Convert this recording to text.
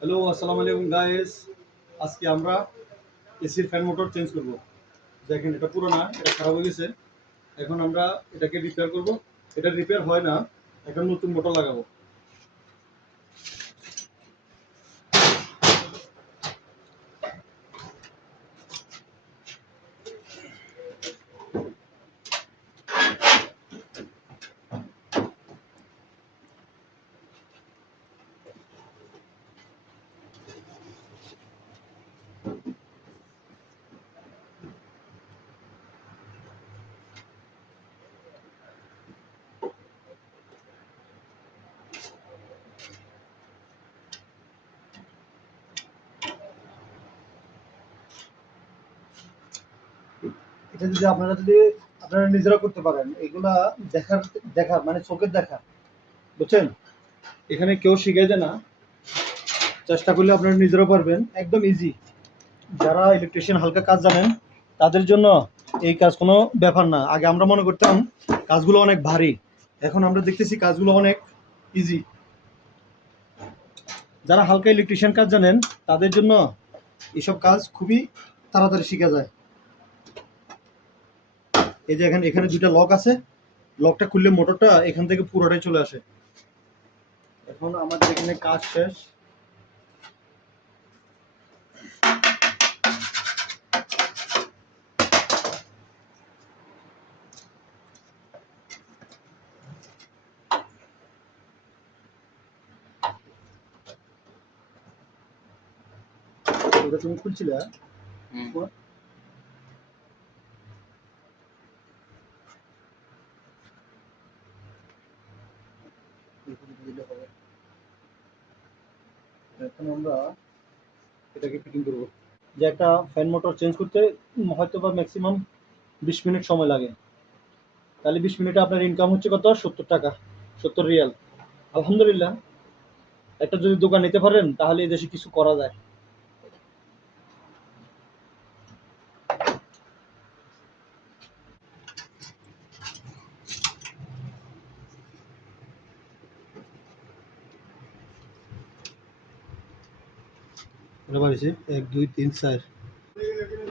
Hello, আসসালামু আলাইকুম guys. আজকে আমরা এসির ফ্যান মোটর চেঞ্জ করব। দেখেন এটা পুরোনো, এটা খারাপ হয়ে গেছে। এখন আমরা এটাকে রিপেয়ার করব। এটা রিপেয়ার হয় না, একটা নতুন মোটর লাগাবো। এটা যদি আপনারা নিজেরা করতে পারেন, এগুলা দেখার দেখার মানে চোখের দেখা, বুঝছেন? এখানে কেউ শিখাই দেয় না, চেষ্টা করলে আপনারা নিজেরাও পারবেন, একদম ইজি। যারা ইলেকট্রিশিয়ান হালকা কাজ জানেন তাদের জন্য এই কাজ কোনো ব্যাপার না। আগে আমরা মনে করতাম কাজগুলো অনেক ভারী, এখন আমরা দেখতেছি কাজগুলো অনেক ইজি। যারা হালকা ইলেকট্রিশিয়ান কাজ জানেন তাদের জন্য এসব কাজ খুবই তাড়াতাড়ি শেখা যায়। এই যে এখানে এখানে দুইটা লক আছে, লকটা খুললে মোটরটা এখান থেকে পুরোটাই চলে আসে। এখন আমাদের এখানে কাজ শেষ। ওটা তুমি খুলছিলে? এখন আমরা এটাকে ফিটিং করবো। যে একটা ফ্যান মোটর চেঞ্জ করতে হয়তো বা ম্যাক্সিমাম 20 মিনিট সময় লাগে। তাহলে 20 মিনিটে আপনার ইনকাম হচ্ছে কত? 70 টাকা, 70 রিয়াল। আলহামদুলিল্লাহ, একটা যদি দোকান নিতে পারেন তাহলে এই দেশে কিছু করা যায়। এটা বাড়িছে 1 2 3 4